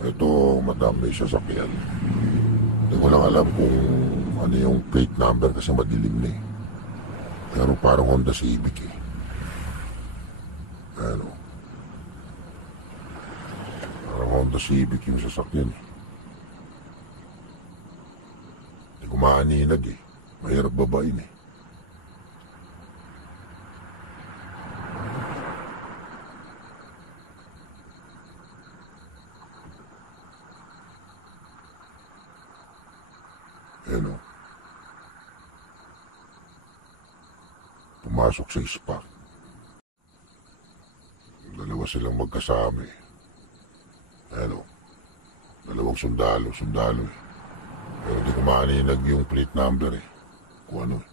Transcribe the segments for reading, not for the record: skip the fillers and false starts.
Ito, madam, may sasakyan. Hindi ko lang alam kung ano yung plate number kasi madilim na eh. Pero parang Honda Civic eh. Ano? Parang Honda Civic yung sasakyan eh. Hindi ko maaninag eh. Mahirap babain eh. Ano? Pumasok sa spa. Dalawa silang magkasama eh. Ano? Dalawang sundalo eh. Pero di ko maaninag yung plate number eh. Kung ano eh.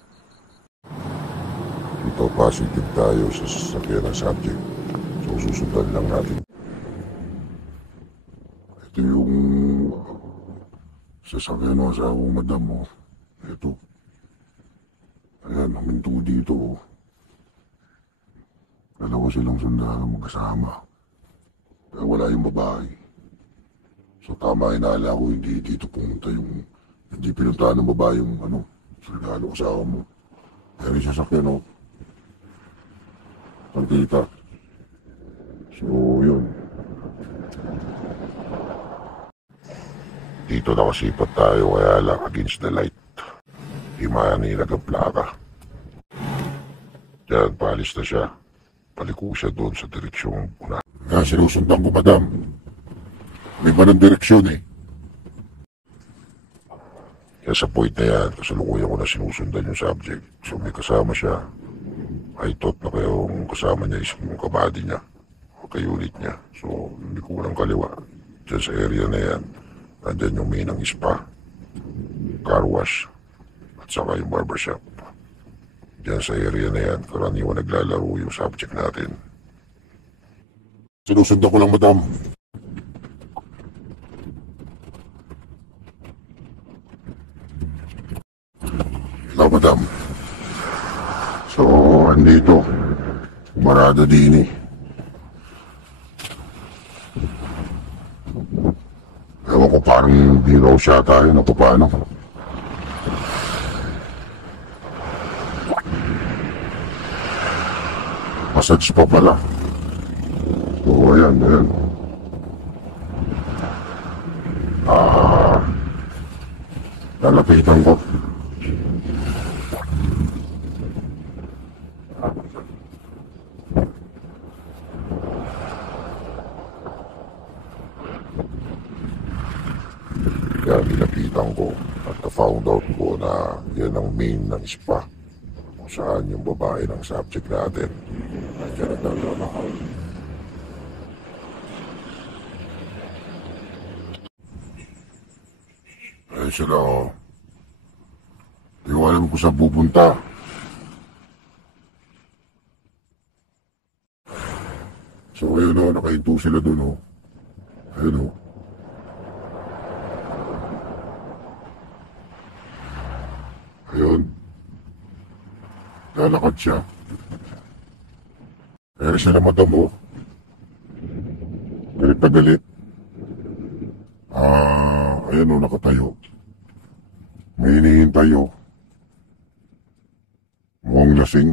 Ito, positive tayo sa sasakyan ng subject. So susundan lang natin. Ito yung sasakyan ng asawang madam mo. Ito. Ayan, huminto dito oh. Dalawa silang sundalo magkasama. Pero wala yung babae. So tama, inala ko, hindi dito pumunta yung... Hindi pinuntahan ng babae yung ano, sundalo asawa mo. Pero yung sasakyan oh. Pagkita. So yun. Dito nakasipat tayo kaya lang against the light. Di manilag ang plaka. Diyan, paalis na siya. Paliko siya doon sa direksyong una. Sinusundan ko, madam. May iba ng direksyon eh. Kaya sa point na yan, kasalukuyan ko na sinusundan yung subject. So may kasama siya. I thought na kayong kasama niya is yung kabady niya. O kayulit niya. So hindi ko lang kaliwa. Diyan sa area na yan. Nandyan yung main ng spa. Car wash. At saka yung barbershop. Diyan sa area na yan, karaniwan naglalaro yung subject natin. Sinusundan ko lang, madam. Hello, madam. So, andito. Umarada din eh. Ewan ko, parang di raw siya tayo na paano. Massage pa pala. So, ayan. Lalapitan ko. Kaya nilapitan ko at na-found out ko na yan ang main ng spa. Kung saan yung babae ng subject natin. Nandiyan at naglalakal. Ayun sila oh. Hindi ko alam kung saan pupunta. So ayun oh, nakahinto sila dun oh. Ayun oh. Ayun. Lalakad siya. Pero siya na madamo. Galit na galit. Ayan o, nakatayo. May hinihintay o. Mukhang lasing.